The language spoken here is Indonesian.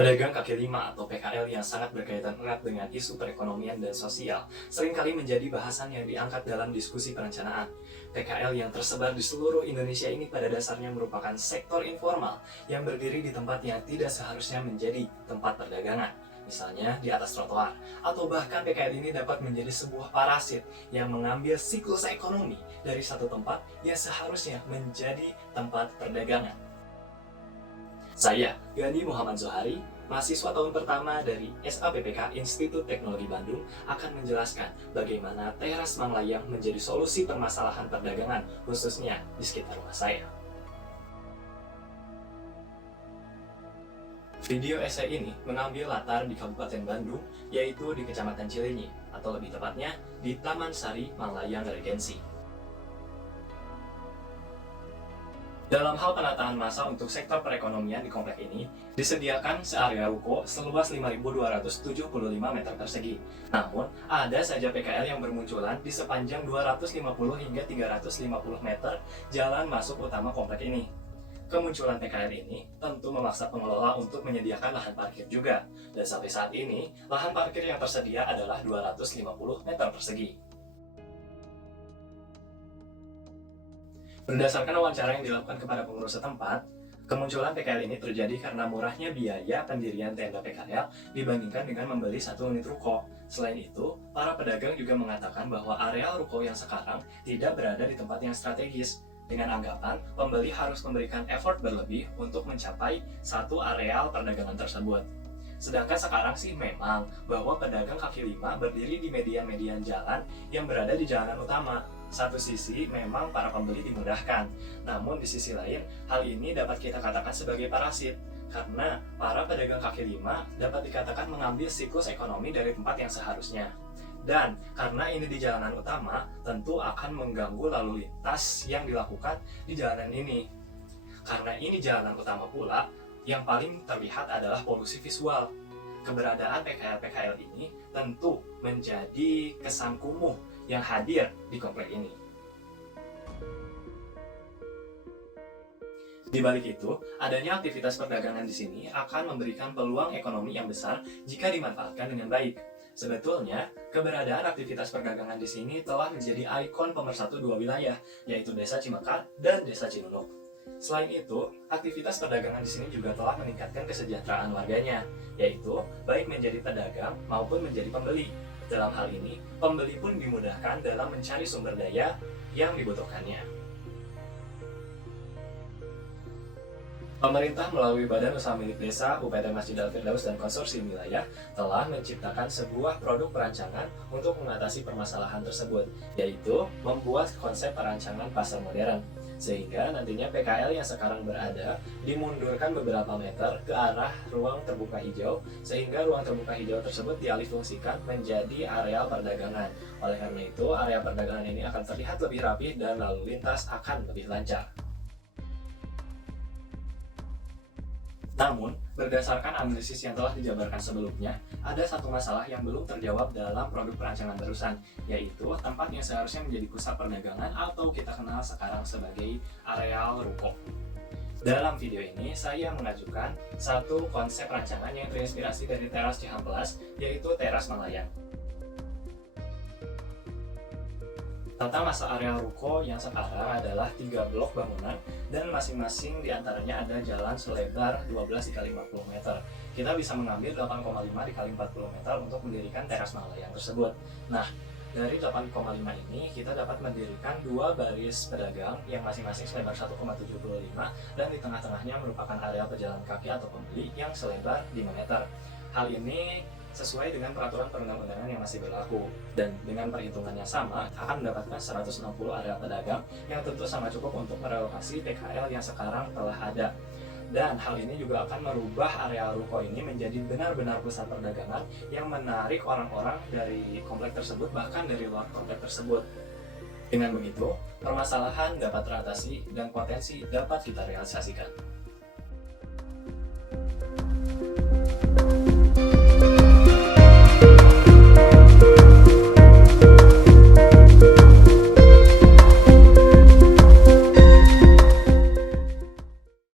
Pedagang kaki lima atau PKL yang sangat berkaitan erat dengan isu perekonomian dan sosial seringkali menjadi bahasan yang diangkat dalam diskusi perencanaan. PKL yang tersebar di seluruh Indonesia ini pada dasarnya merupakan sektor informal yang berdiri di tempat yang tidak seharusnya menjadi tempat perdagangan. Misalnya di atas trotoar, atau bahkan PKL ini dapat menjadi sebuah parasit yang mengambil siklus ekonomi dari satu tempat yang seharusnya menjadi tempat perdagangan. Saya, Gani Muhammad Zohari, mahasiswa tahun pertama dari SAPPK Institut Teknologi Bandung, akan menjelaskan bagaimana teras Manglayang menjadi solusi permasalahan perdagangan, khususnya di sekitar rumah saya. Video esai ini mengambil latar di Kabupaten Bandung, yaitu di Kecamatan Cilenyi, atau lebih tepatnya di Taman Sari Manglayang Regensi. Dalam hal penataan massa untuk sektor perekonomian di komplek ini, disediakan searea ruko seluas 5.275 meter persegi. Namun, ada saja PKL yang bermunculan di sepanjang 250 hingga 350 meter jalan masuk utama komplek ini. Kemunculan PKL ini tentu memaksa pengelola untuk menyediakan lahan parkir juga, dan sampai saat ini, lahan parkir yang tersedia adalah 250 meter persegi. Berdasarkan wawancara yang dilakukan kepada pengurus setempat, kemunculan PKL ini terjadi karena murahnya biaya pendirian tenda PKL dibandingkan dengan membeli satu unit ruko. Selain itu, para pedagang juga mengatakan bahwa areal ruko yang sekarang tidak berada di tempat yang strategis, dengan anggapan pembeli harus memberikan effort berlebih untuk mencapai satu areal perdagangan tersebut. Sedangkan sekarang sih memang bahwa pedagang kaki lima berdiri di median-median jalan yang berada di jalanan utama. Satu sisi memang para pembeli dimudahkan, namun di sisi lain hal ini dapat kita katakan sebagai parasit, karena para pedagang kaki lima dapat dikatakan mengambil siklus ekonomi dari tempat yang seharusnya. Dan karena ini di jalanan utama, tentu akan mengganggu lalu lintas yang dilakukan di jalanan ini. Karena ini jalanan utama pula, yang paling terlihat adalah polusi visual. Keberadaan PKL-PKL ini tentu menjadi kesan kumuh yang hadir di komplek ini. Di balik itu, adanya aktivitas perdagangan di sini akan memberikan peluang ekonomi yang besar jika dimanfaatkan dengan baik. Sebetulnya, keberadaan aktivitas perdagangan di sini telah menjadi ikon pemersatu dua wilayah, yaitu Desa Cimekar dan Desa Cinunuk. Selain itu, aktivitas perdagangan di sini juga telah meningkatkan kesejahteraan warganya, yaitu baik menjadi pedagang maupun menjadi pembeli. Dalam hal ini, pembeli pun dimudahkan dalam mencari sumber daya yang dibutuhkannya. Pemerintah melalui Badan Usaha Milik Desa, UPT Masjid Al-Firdaus, dan Konsorsium Wilayah telah menciptakan sebuah produk perancangan untuk mengatasi permasalahan tersebut, yaitu membuat konsep perancangan pasar modern. Sehingga nantinya PKL yang sekarang berada dimundurkan beberapa meter ke arah ruang terbuka hijau, sehingga ruang terbuka hijau tersebut dialihfungsikan menjadi areal perdagangan. Oleh karena itu, area perdagangan ini akan terlihat lebih rapi dan lalu lintas akan lebih lancar. Namun, berdasarkan analisis yang telah dijabarkan sebelumnya, ada satu masalah yang belum terjawab dalam produk perancangan barusan, yaitu tempat yang seharusnya menjadi pusat perdagangan atau kita kenal sekarang sebagai areal ruko. Dalam video ini, saya mengajukan satu konsep rancangan yang terinspirasi dari teras Cihampelas, yaitu teras Manglayang. Tentang masa areal ruko yang sekarang adalah 3 blok bangunan dan masing-masing diantaranya ada jalan selebar 12 x 50 meter. Kita bisa mengambil 8,5 x 40 meter untuk mendirikan teras Manglayang tersebut. Nah, dari 8,5 ini kita dapat mendirikan 2 baris pedagang yang masing-masing selebar 1,75 dan di tengah-tengahnya merupakan area pejalan kaki atau pembeli yang selebar 5 meter. Hal ini sesuai dengan peraturan perundang-undangan yang masih berlaku, dan dengan perhitungan yang sama akan mendapatkan 160 area pedagang yang tentu sama cukup untuk merelokasi PKL yang sekarang telah ada. Dan hal ini juga akan merubah area ruko ini menjadi benar-benar pusat perdagangan yang menarik orang-orang dari komplek tersebut, bahkan dari luar komplek tersebut. Dengan begitu, permasalahan dapat teratasi dan potensi dapat kita realisasikan.